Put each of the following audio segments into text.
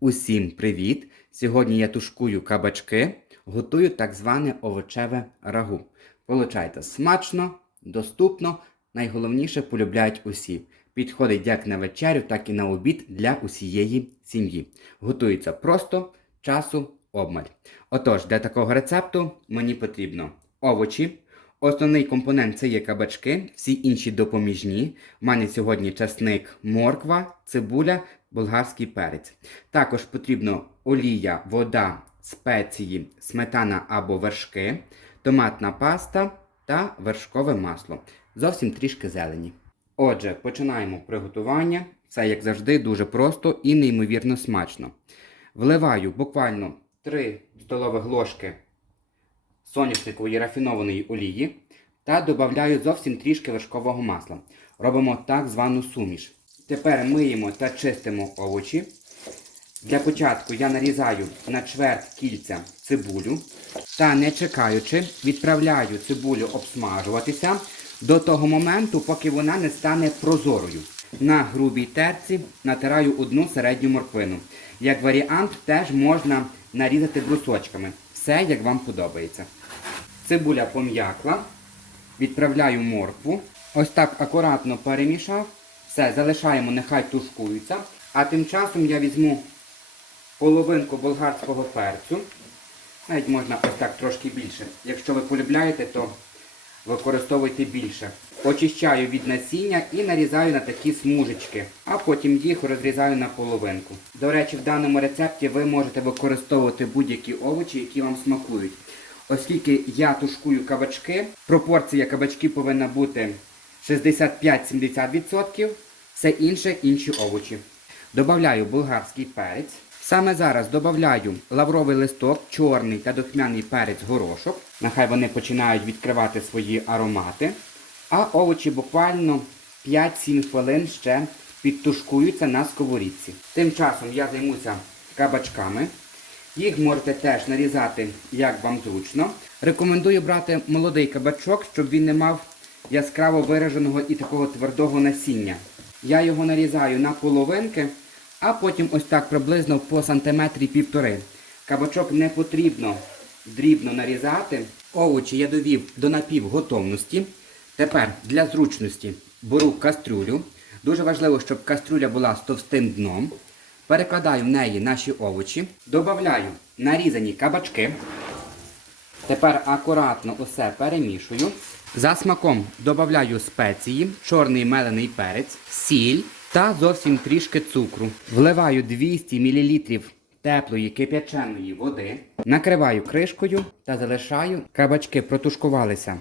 Усім привіт! Сьогодні я тушкую кабачки, готую так зване овочеве рагу. Получається смачно, доступно, найголовніше полюбляють усі. Підходить як на вечерю, так і на обід для усієї сім'ї. Готується просто, часу обмаль. Отож, для такого рецепту мені потрібно овочі. Основний компонент це є кабачки, всі інші допоміжні. У мене сьогодні часник, морква, цибуля, болгарський перець. Також потрібно олія, вода, спеції, сметана або вершки, томатна паста та вершкове масло. Зовсім трішки зелені. Отже, починаємо приготування. Це, як завжди, дуже просто і неймовірно смачно. Вливаю буквально 3 столових ложки соняшникової рафінованої олії та додаю зовсім трішки вершкового масла. Робимо так звану суміш. Тепер миємо та чистимо овочі. Для початку я нарізаю на чверть кільця цибулю та, не чекаючи, відправляю цибулю обсмажуватися до того моменту, поки вона не стане прозорою. На грубій терці натираю одну середню морквину. Як варіант, теж можна нарізати брусочками. Все як вам подобається. Цибуля пом'якла. Відправляю моркву. Ось так акуратно перемішав. Все, залишаємо, нехай тушкуються. А тим часом я візьму половинку болгарського перцю. Навіть можна ось так трошки більше. Якщо ви полюбляєте, то використовуйте більше. Очищаю від насіння і нарізаю на такі смужечки, а потім їх розрізаю на половинку. До речі, в даному рецепті ви можете використовувати будь-які овочі, які вам смакують. Оскільки я тушкую кабачки, пропорція кабачки повинна бути 65-70%, все інше інші овочі. Добавляю болгарський перець. Саме зараз додаю лавровий листок, чорний та духмяний перець горошок. Нехай вони починають відкривати свої аромати. А овочі буквально 5-7 хвилин ще підтушкуються на сковорідці. Тим часом я займуся кабачками. Їх можете теж нарізати, як вам зручно. Рекомендую брати молодий кабачок, щоб він не мав яскраво вираженого і такого твердого насіння. Я його нарізаю на половинки, а потім ось так приблизно по сантиметрі півтори. Кабачок не потрібно дрібно нарізати. Овочі я довів до напівготовності. Тепер для зручності беру кастрюлю. Дуже важливо, щоб кастрюля була з товстим дном. Перекладаю в неї наші овочі. Додаю нарізані кабачки. Тепер акуратно усе перемішую. За смаком додаю спеції, чорний мелений перець, сіль та зовсім трішки цукру. Вливаю 200 мл теплої кип'яченої води, накриваю кришкою та залишаю. Кабачки протушкувалися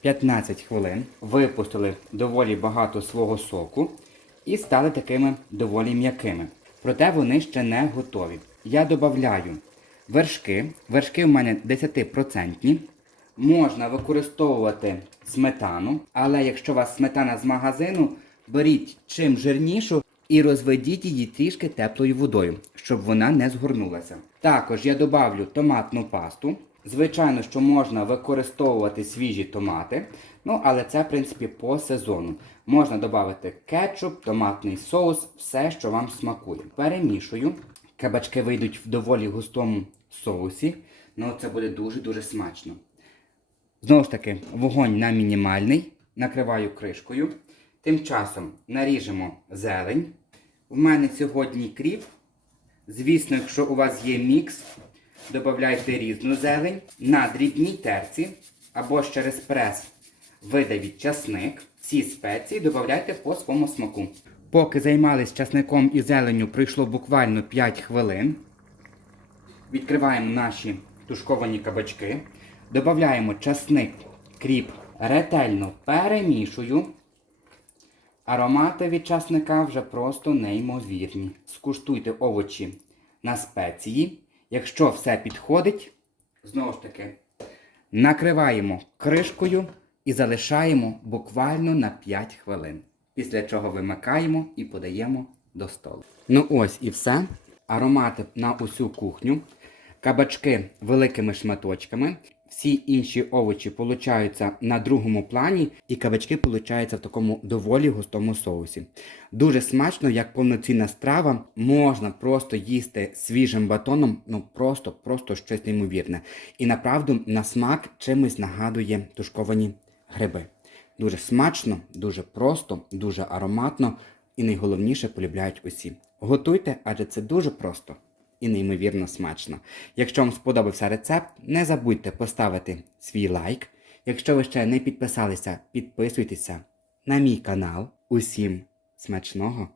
15 хвилин, випустили доволі багато свого соку і стали такими доволі м'якими. Проте вони ще не готові. Я додаю вершки. Вершки в мене 10%. Можна використовувати сметану, але якщо у вас сметана з магазину, беріть чим жирнішу і розведіть її трішки теплою водою, щоб вона не згорнулася. Також я додавлю томатну пасту. Звичайно, що можна використовувати свіжі томати, ну але це, в принципі, по сезону. Можна додати кетчуп, томатний соус, все, що вам смакує. Перемішую. Кабачки вийдуть в доволі густому соусі. Ну, це буде дуже-дуже смачно. Знову ж таки, вогонь на мінімальний. Накриваю кришкою. Тим часом наріжемо зелень. У мене сьогодні кріп. Звісно, якщо у вас є мікс, додавайте різну зелень. На дрібній терці або ж через прес видавіть часник. Ці спеції додавайте по своєму смаку. Поки займались часником і зеленню, пройшло буквально 5 хвилин. Відкриваємо наші тушковані кабачки. Додаємо часник, кріп, ретельно перемішую. Аромати від часника вже просто неймовірні. Скуштуйте овочі на спеції. Якщо все підходить, знову ж таки, накриваємо кришкою і залишаємо буквально на 5 хвилин. Після чого вимикаємо і подаємо до столу. Ну ось і все. Аромати на усю кухню. Кабачки великими шматочками. Всі інші овочі получаються на другому плані, і кабачки получаються в такому доволі густому соусі. Дуже смачно, як повноцінна страва, можна просто їсти свіжим батоном, ну просто, просто щось неймовірне. І направду на смак чимось нагадує тушковані гриби. Дуже смачно, дуже просто, дуже ароматно і найголовніше полюбляють усі. Готуйте, адже це дуже просто і неймовірно смачно. Якщо вам сподобався рецепт, не забудьте поставити свій лайк. Якщо ви ще не підписалися, підписуйтеся на мій канал. Усім смачного!